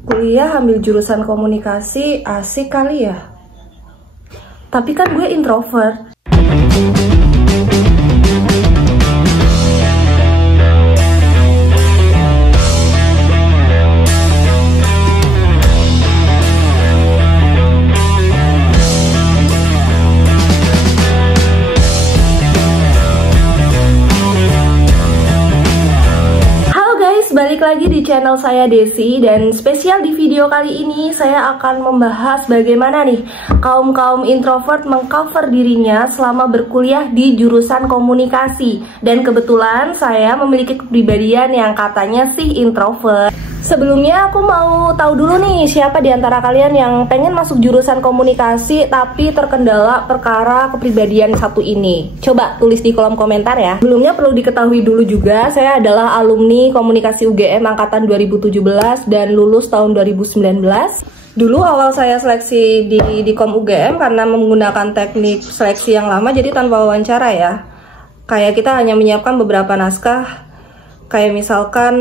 Kuliah ambil jurusan komunikasi, asik kali ya. Tapi kan gue introvert. Balik lagi di channel saya Desi, dan spesial di video kali ini saya akan membahas bagaimana nih kaum introvert mengcover dirinya selama berkuliah di jurusan komunikasi. Dan kebetulan saya memiliki kepribadian yang katanya sih introvert. Sebelumnya aku mau tahu dulu nih, siapa di antara kalian yang pengen masuk jurusan komunikasi tapi terkendala perkara kepribadian satu ini? Coba tulis di kolom komentar ya. Sebelumnya perlu diketahui dulu juga, saya adalah alumni komunikasi UGM angkatan 2017 dan lulus tahun 2019. Dulu awal saya seleksi di Kom UGM karena menggunakan teknik seleksi yang lama, jadi tanpa wawancara ya. Kayak kita hanya menyiapkan beberapa naskah, kayak misalkan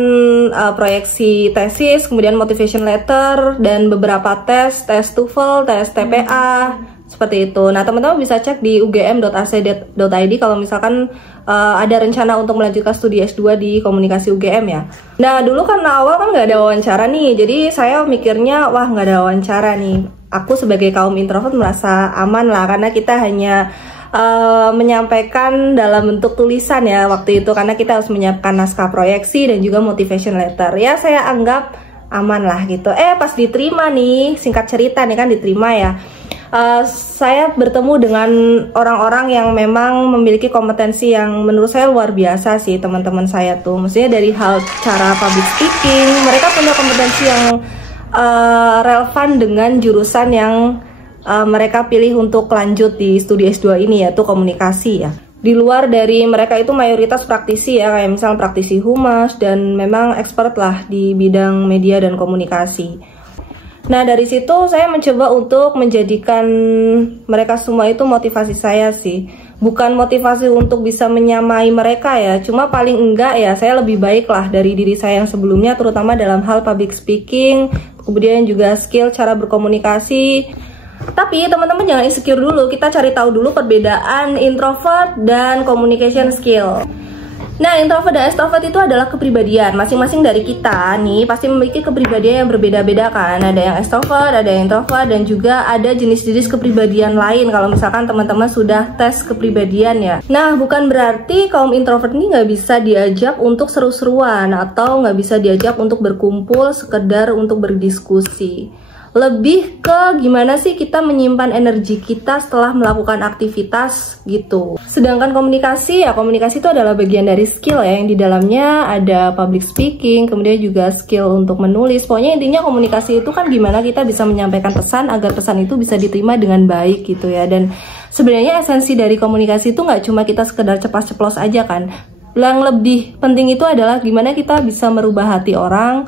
proyeksi tesis, kemudian motivation letter, dan beberapa tes TOEFL, tes TPA, seperti itu. Nah, teman-teman bisa cek di ugm.ac.id kalau misalkan ada rencana untuk melanjutkan studi S2 di komunikasi UGM ya. Nah, dulu karena awal kan nggak ada wawancara nih, jadi saya mikirnya, wah nggak ada wawancara nih. Aku sebagai kaum introvert merasa aman lah, karena kita hanya menyampaikan dalam bentuk tulisan ya waktu itu, karena kita harus menyiapkan naskah proyeksi dan juga motivation letter. Ya saya anggap aman lah gitu. Pas diterima nih, singkat cerita nih kan diterima ya. Saya bertemu dengan orang-orang yang memang memiliki kompetensi yang menurut saya luar biasa sih, teman-teman saya tuh. Maksudnya dari hal cara public speaking, mereka punya kompetensi yang relevan dengan jurusan yang mereka pilih untuk lanjut di studi S2 ini, yaitu komunikasi ya. Di luar dari mereka itu mayoritas praktisi ya, kayak misalnya praktisi humas dan memang expert lah di bidang media dan komunikasi. Nah, dari situ saya mencoba untuk menjadikan mereka semua itu motivasi saya sih. Bukan motivasi untuk bisa menyamai mereka ya, cuma paling enggak ya saya lebih baik lah dari diri saya yang sebelumnya, terutama dalam hal public speaking, kemudian juga skill cara berkomunikasi. Tapi teman-teman jangan insecure dulu, kita cari tahu dulu perbedaan introvert dan communication skill. Nah, introvert dan extrovert itu adalah kepribadian. Masing-masing dari kita nih pasti memiliki kepribadian yang berbeda-beda kan. Ada yang extrovert, ada yang introvert, dan juga ada jenis-jenis kepribadian lain kalau misalkan teman-teman sudah tes kepribadian ya. Nah, bukan berarti kaum introvert ini nggak bisa diajak untuk seru-seruan atau nggak bisa diajak untuk berkumpul sekedar untuk berdiskusi. Lebih ke gimana sih kita menyimpan energi kita setelah melakukan aktivitas gitu. Sedangkan komunikasi ya, komunikasi itu adalah bagian dari skill ya, yang di dalamnya ada public speaking, kemudian juga skill untuk menulis. Pokoknya intinya komunikasi itu kan gimana kita bisa menyampaikan pesan agar pesan itu bisa diterima dengan baik gitu ya. Dan sebenarnya esensi dari komunikasi itu nggak cuma kita sekedar ceplos-ceplos aja kan. Yang lebih penting itu adalah gimana kita bisa merubah hati orang,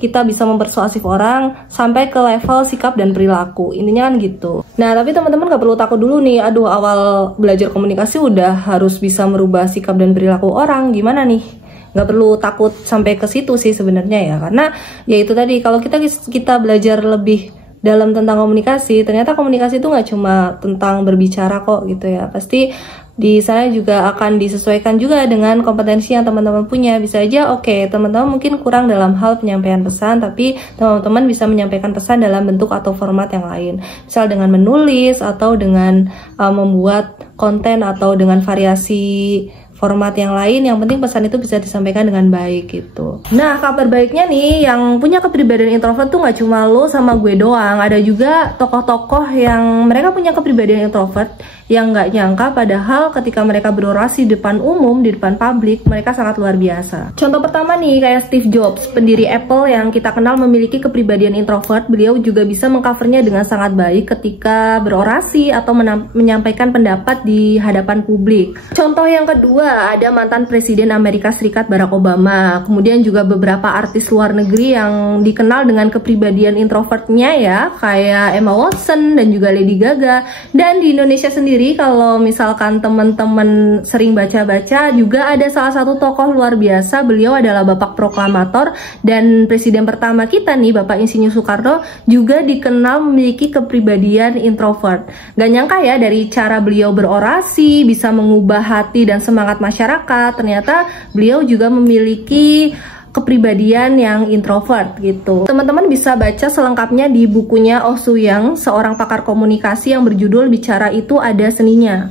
kita bisa mempersuasif orang sampai ke level sikap dan perilaku. Intinya kan gitu. Nah, tapi teman-teman gak perlu takut dulu nih, aduh awal belajar komunikasi udah harus bisa merubah sikap dan perilaku orang, gimana nih? Gak perlu takut sampai ke situ sih sebenarnya ya, karena ya itu tadi, kalau kita belajar lebih dalam tentang komunikasi, ternyata komunikasi itu nggak cuma tentang berbicara kok gitu ya. Pasti di sana juga akan disesuaikan juga dengan kompetensi yang teman-teman punya. Bisa aja teman-teman mungkin kurang dalam hal penyampaian pesan, tapi teman-teman bisa menyampaikan pesan dalam bentuk atau format yang lain, misal dengan menulis atau dengan membuat konten atau dengan variasi format yang lain. Yang penting pesan itu bisa disampaikan dengan baik gitu. Nah, kabar baiknya nih, yang punya kepribadian introvert tuh nggak cuma lo sama gue doang. Ada juga tokoh-tokoh yang mereka punya kepribadian introvert yang nggak nyangka, padahal ketika mereka berorasi di depan umum, di depan publik, mereka sangat luar biasa. Contoh pertama nih, kayak Steve Jobs, pendiri Apple yang kita kenal memiliki kepribadian introvert. Beliau juga bisa mengcovernya dengan sangat baik ketika berorasi atau menyampaikan pendapat di hadapan publik. Contoh yang kedua, ada mantan Presiden Amerika Serikat Barack Obama, kemudian juga beberapa artis luar negeri yang dikenal dengan kepribadian introvertnya ya, kayak Emma Watson dan juga Lady Gaga. Dan di Indonesia sendiri sendiri kalau misalkan teman-teman sering baca-baca, juga ada salah satu tokoh luar biasa. Beliau adalah Bapak Proklamator dan Presiden pertama kita nih, Bapak Insinyur Soekarno, juga dikenal memiliki kepribadian introvert. Gak nyangka ya, dari cara beliau berorasi bisa mengubah hati dan semangat masyarakat. Ternyata beliau juga memiliki kepribadian yang introvert gitu. Teman-teman bisa baca selengkapnya di bukunya Oh Soo-young, seorang pakar komunikasi, yang berjudul Bicara Itu Ada Seninya.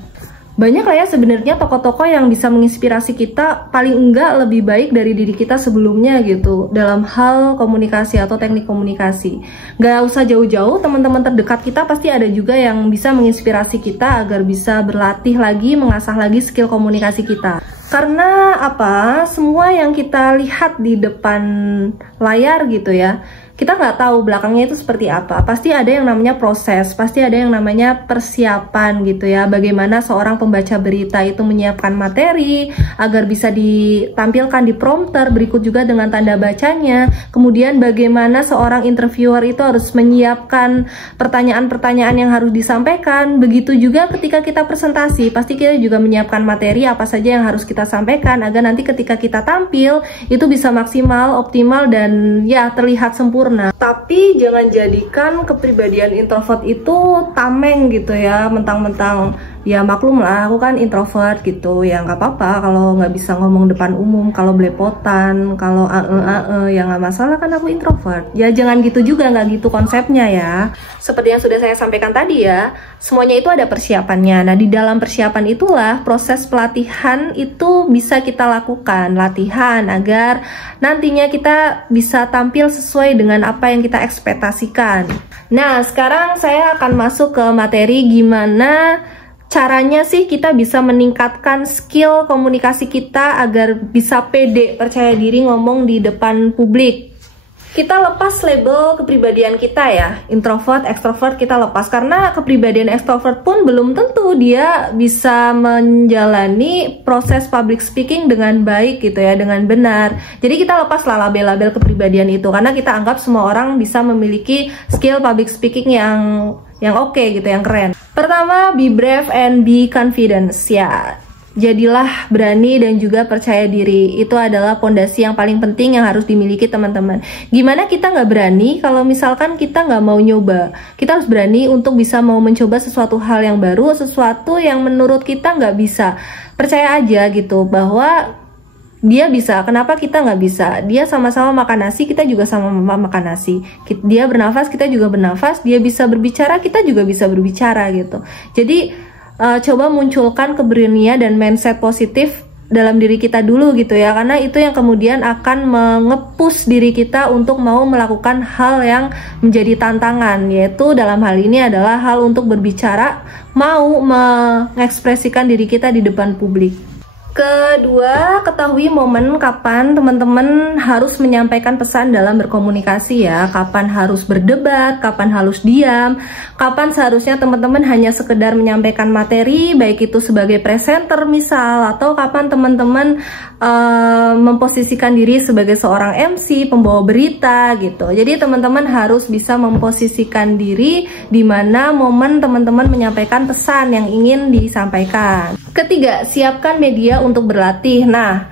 Banyak lah ya sebenarnya tokoh-tokoh yang bisa menginspirasi kita, paling enggak lebih baik dari diri kita sebelumnya gitu, dalam hal komunikasi atau teknik komunikasi. Gak usah jauh-jauh, teman-teman terdekat kita pasti ada juga yang bisa menginspirasi kita agar bisa berlatih lagi, mengasah lagi skill komunikasi kita. Karena apa? Semua yang kita lihat di depan layar gitu ya, kita nggak tahu belakangnya itu seperti apa. Pasti ada yang namanya proses, pasti ada yang namanya persiapan gitu ya. Bagaimana seorang pembaca berita itu menyiapkan materi agar bisa ditampilkan di prompter, berikut juga dengan tanda bacanya. Kemudian bagaimana seorang interviewer itu harus menyiapkan pertanyaan-pertanyaan yang harus disampaikan. Begitu juga ketika kita presentasi, pasti kita juga menyiapkan materi apa saja yang harus kita sampaikan agar nanti ketika kita tampil itu bisa maksimal, optimal, dan ya terlihat sempurna. Tapi jangan jadikan kepribadian introvert itu tameng gitu ya, mentang-mentang ya maklum lah aku kan introvert gitu, ya nggak apa-apa kalau nggak bisa ngomong depan umum, kalau belepotan, kalau ya nggak masalah kan aku introvert. Ya jangan gitu juga, nggak gitu konsepnya ya. Seperti yang sudah saya sampaikan tadi ya, semuanya itu ada persiapannya. Nah, di dalam persiapan itulah proses pelatihan itu bisa kita lakukan, latihan agar nantinya kita bisa tampil sesuai dengan apa yang kita ekspektasikan. Nah, sekarang saya akan masuk ke materi gimana caranya sih kita bisa meningkatkan skill komunikasi kita agar bisa pede, percaya diri ngomong di depan publik. Kita lepas label kepribadian kita ya, introvert, extrovert kita lepas, karena kepribadian extrovert pun belum tentu dia bisa menjalani proses public speaking dengan baik gitu ya, dengan benar. Jadi kita lepaslah label-label kepribadian itu, karena kita anggap semua orang bisa memiliki skill public speaking yang oke gitu, yang keren. Pertama, be brave and be confident ya. Jadilah berani dan juga percaya diri. Itu adalah pondasi yang paling penting yang harus dimiliki teman-teman. Gimana kita nggak berani kalau misalkan kita nggak mau nyoba? Kita harus berani untuk bisa mau mencoba sesuatu hal yang baru, sesuatu yang menurut kita nggak bisa. Percaya aja gitu bahwa dia bisa, kenapa kita nggak bisa? Dia sama-sama makan nasi, kita juga sama makan nasi. Dia bernafas, kita juga bernafas. Dia bisa berbicara, kita juga bisa berbicara gitu. Jadi coba munculkan keberanian dan mindset positif dalam diri kita dulu gitu ya, karena itu yang kemudian akan menge-push diri kita untuk mau melakukan hal yang menjadi tantangan, yaitu dalam hal ini adalah hal untuk berbicara, mau mengekspresikan diri kita di depan publik. Kedua, ketahui momen kapan teman-teman harus menyampaikan pesan dalam berkomunikasi ya. Kapan harus berdebat, kapan harus diam, kapan seharusnya teman-teman hanya sekedar menyampaikan materi, baik itu sebagai presenter misal, atau kapan teman-teman memposisikan diri sebagai seorang MC, pembawa berita gitu. Jadi teman-teman harus bisa memposisikan diri di mana momen teman-teman menyampaikan pesan yang ingin disampaikan. Ketiga, siapkan media untuk berlatih. Nah,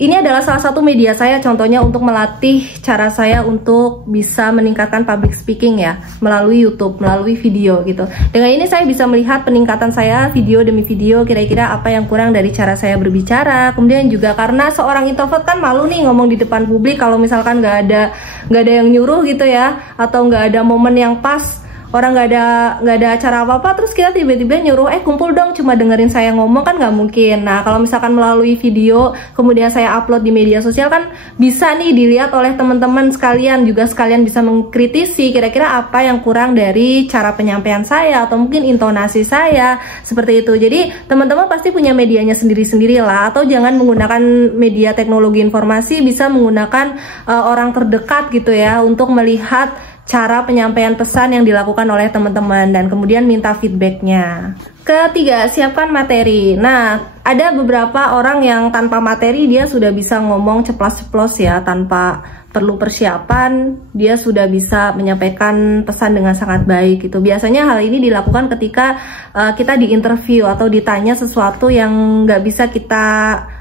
ini adalah salah satu media saya contohnya untuk melatih cara saya untuk bisa meningkatkan public speaking ya, melalui YouTube, melalui video gitu. Dengan ini saya bisa melihat peningkatan saya video demi video, kira-kira apa yang kurang dari cara saya berbicara. Kemudian juga karena seorang introvert kan malu nih ngomong di depan publik kalau misalkan nggak ada yang nyuruh gitu ya, atau nggak ada momen yang pas. Orang nggak ada acara apa-apa terus kita tiba-tiba nyuruh kumpul dong cuma dengerin saya ngomong, kan nggak mungkin. Nah, kalau misalkan melalui video kemudian saya upload di media sosial kan bisa nih dilihat oleh teman-teman sekalian, juga sekalian bisa mengkritisi kira-kira apa yang kurang dari cara penyampaian saya atau mungkin intonasi saya, seperti itu. Jadi teman-teman pasti punya medianya sendiri-sendiri lah, atau jangan menggunakan media teknologi informasi, bisa menggunakan orang terdekat gitu ya untuk melihat cara penyampaian pesan yang dilakukan oleh teman-teman dan kemudian minta feedbacknya. Ketiga, siapkan materi. Nah, ada beberapa orang yang tanpa materi dia sudah bisa ngomong ceplos-ceplos ya, tanpa perlu persiapan dia sudah bisa menyampaikan pesan dengan sangat baik gitu. Biasanya hal ini dilakukan ketika kita diinterview atau ditanya sesuatu yang nggak bisa kita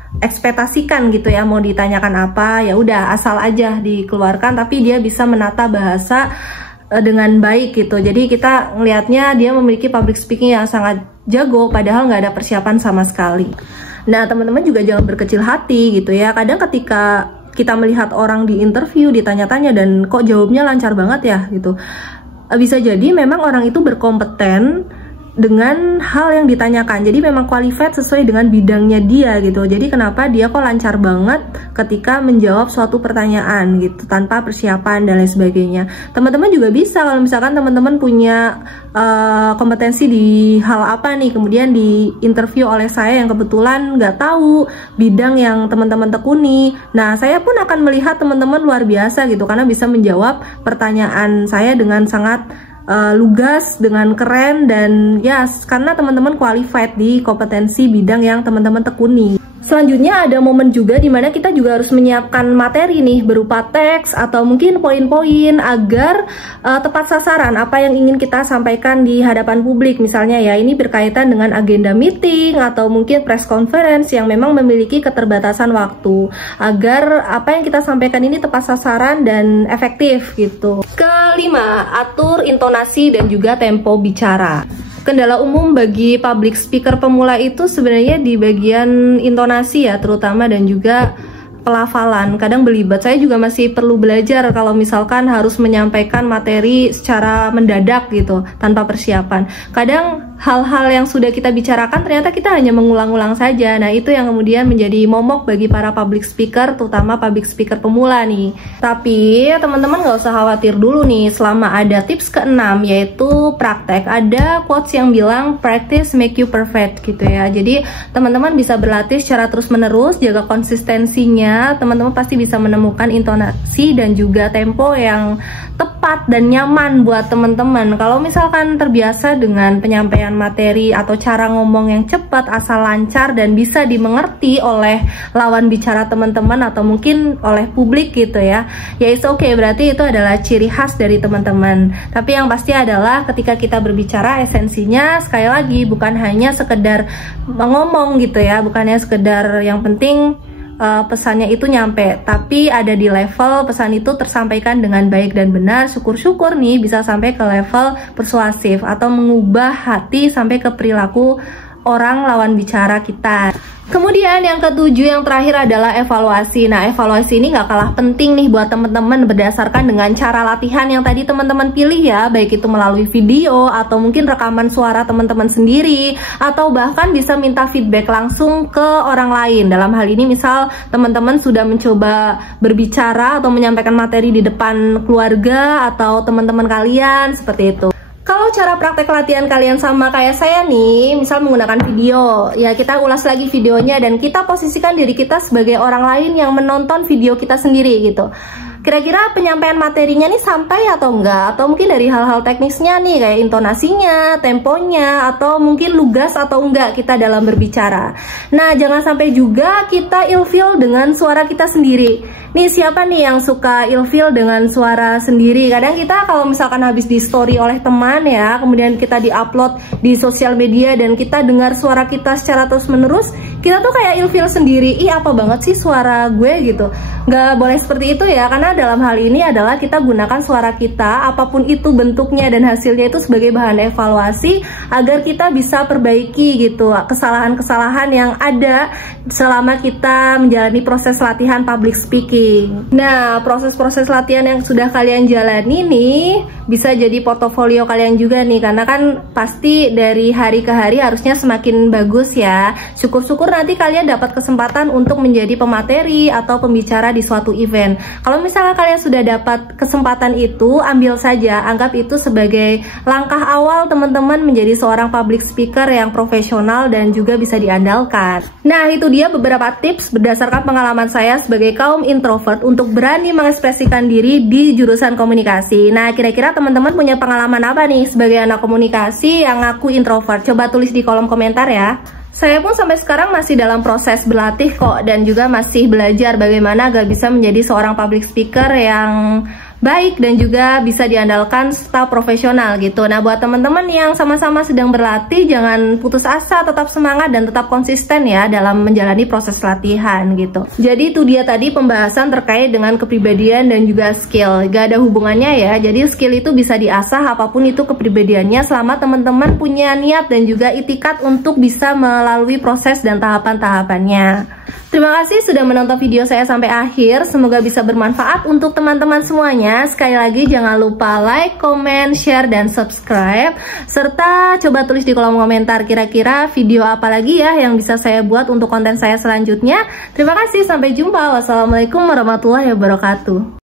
ekspektasikan gitu ya, mau ditanyakan apa ya udah asal aja dikeluarkan, tapi dia bisa menata bahasa dengan baik gitu. Jadi kita ngelihatnya dia memiliki public speaking yang sangat jago padahal nggak ada persiapan sama sekali. Nah teman-teman juga jangan berkecil hati gitu ya, kadang ketika kita melihat orang di interview ditanya-tanya dan kok jawabnya lancar banget ya gitu, bisa jadi memang orang itu berkompeten dengan hal yang ditanyakan, jadi memang qualified sesuai dengan bidangnya dia gitu. Jadi kenapa dia kok lancar banget ketika menjawab suatu pertanyaan gitu tanpa persiapan dan lain sebagainya. Teman-teman juga bisa kalau misalkan teman-teman punya kompetensi di hal apa nih, kemudian di interview oleh saya yang kebetulan nggak tahu bidang yang teman-teman tekuni, nah saya pun akan melihat teman-teman luar biasa gitu karena bisa menjawab pertanyaan saya dengan sangat lugas, dengan keren, dan ya karena teman-teman qualified di kompetensi bidang yang teman-teman tekuni. Selanjutnya ada momen juga dimana kita juga harus menyiapkan materi nih berupa teks atau mungkin poin-poin agar tepat sasaran apa yang ingin kita sampaikan di hadapan publik. Misalnya ya ini berkaitan dengan agenda meeting atau mungkin press conference yang memang memiliki keterbatasan waktu, agar apa yang kita sampaikan ini tepat sasaran dan efektif gitu. Kelima, atur intonasi dan juga tempo bicara. Kendala umum bagi public speaker pemula itu sebenarnya di bagian intonasi ya terutama, dan juga pelafalan. Kadang belibet, saya juga masih perlu belajar kalau misalkan harus menyampaikan materi secara mendadak gitu tanpa persiapan. Kadang hal-hal yang sudah kita bicarakan ternyata kita hanya mengulang-ulang saja. Nah itu yang kemudian menjadi momok bagi para public speaker, terutama public speaker pemula nih. Tapi teman-teman gak usah khawatir dulu nih, selama ada tips ke-6 yaitu praktek. Ada quotes yang bilang practice make you perfect gitu ya. Jadi teman-teman bisa berlatih secara terus-menerus, jaga konsistensinya, teman-teman pasti bisa menemukan intonasi dan juga tempo yang tepat dan nyaman buat teman-teman. Kalau misalkan terbiasa dengan penyampaian materi atau cara ngomong yang cepat, asal lancar dan bisa dimengerti oleh lawan bicara teman-teman atau mungkin oleh publik gitu ya, ya it's okay, berarti itu adalah ciri khas dari teman-teman. Tapi yang pasti adalah ketika kita berbicara, esensinya sekali lagi bukan hanya sekedar ngomong gitu ya, bukannya sekedar yang penting pesannya itu nyampe, tapi ada di level pesan itu tersampaikan dengan baik dan benar. Syukur-syukur nih bisa sampai ke level persuasif atau mengubah hati sampai ke perilaku orang lawan bicara kita. Kemudian yang ketujuh, yang terakhir adalah evaluasi. Nah evaluasi ini gak kalah penting nih buat teman-teman berdasarkan dengan cara latihan yang tadi teman-teman pilih ya, baik itu melalui video atau mungkin rekaman suara teman-teman sendiri, atau bahkan bisa minta feedback langsung ke orang lain. Dalam hal ini misal teman-teman sudah mencoba berbicara atau menyampaikan materi di depan keluarga atau teman-teman kalian, seperti itu. Kalau cara praktek latihan kalian sama kayak saya nih, misal menggunakan video, ya kita ulas lagi videonya dan kita posisikan diri kita sebagai orang lain yang menonton video kita sendiri gitu. Kira-kira penyampaian materinya nih sampai atau enggak, atau mungkin dari hal-hal teknisnya nih kayak intonasinya, temponya, atau mungkin lugas atau enggak kita dalam berbicara. Nah jangan sampai juga kita ilfeel dengan suara kita sendiri. Nih siapa nih yang suka ilfeel dengan suara sendiri? Kadang kita kalau misalkan habis di story oleh teman ya, kemudian kita di-upload di sosial media dan kita dengar suara kita secara terus-menerus, kita tuh kayak ilfeel sendiri, ih apa banget sih suara gue gitu. Nggak boleh seperti itu ya, karena dalam hal ini adalah kita gunakan suara kita, apapun itu bentuknya dan hasilnya itu sebagai bahan evaluasi agar kita bisa perbaiki gitu kesalahan-kesalahan yang ada selama kita menjalani proses latihan public speaking. Nah, proses-proses latihan yang sudah kalian jalani nih bisa jadi portofolio kalian juga nih, karena kan pasti dari hari ke hari harusnya semakin bagus ya. Syukur-syukur nanti kalian dapat kesempatan untuk menjadi pemateri atau pembicara di suatu event. Kalau misalnya kalian sudah dapat kesempatan itu, ambil saja, anggap itu sebagai langkah awal teman-teman menjadi seorang public speaker yang profesional dan juga bisa diandalkan. Nah, itu dia beberapa tips berdasarkan pengalaman saya sebagai kaum introvert untuk berani mengekspresikan diri di jurusan komunikasi. Nah, kira-kira teman-teman punya pengalaman apa nih sebagai anak komunikasi yang ngaku introvert? Coba tulis di kolom komentar ya. Saya pun sampai sekarang masih dalam proses berlatih kok, dan juga masih belajar bagaimana agar bisa menjadi seorang public speaker yang baik dan juga bisa diandalkan serta profesional gitu. Nah, buat teman-teman yang sama-sama sedang berlatih, jangan putus asa, tetap semangat dan tetap konsisten ya dalam menjalani proses latihan gitu. Jadi itu dia tadi pembahasan terkait dengan kepribadian dan juga skill. Gak ada hubungannya ya. Jadi skill itu bisa diasah apapun itu kepribadiannya, selama teman-teman punya niat dan juga itikat untuk bisa melalui proses dan tahapan-tahapannya. Terima kasih sudah menonton video saya sampai akhir. Semoga bisa bermanfaat untuk teman-teman semuanya. Sekali lagi jangan lupa like, comment, share, dan subscribe. Serta coba tulis di kolom komentar kira-kira video apa lagi ya yang bisa saya buat untuk konten saya selanjutnya. Terima kasih, sampai jumpa. Wassalamualaikum warahmatullahi wabarakatuh.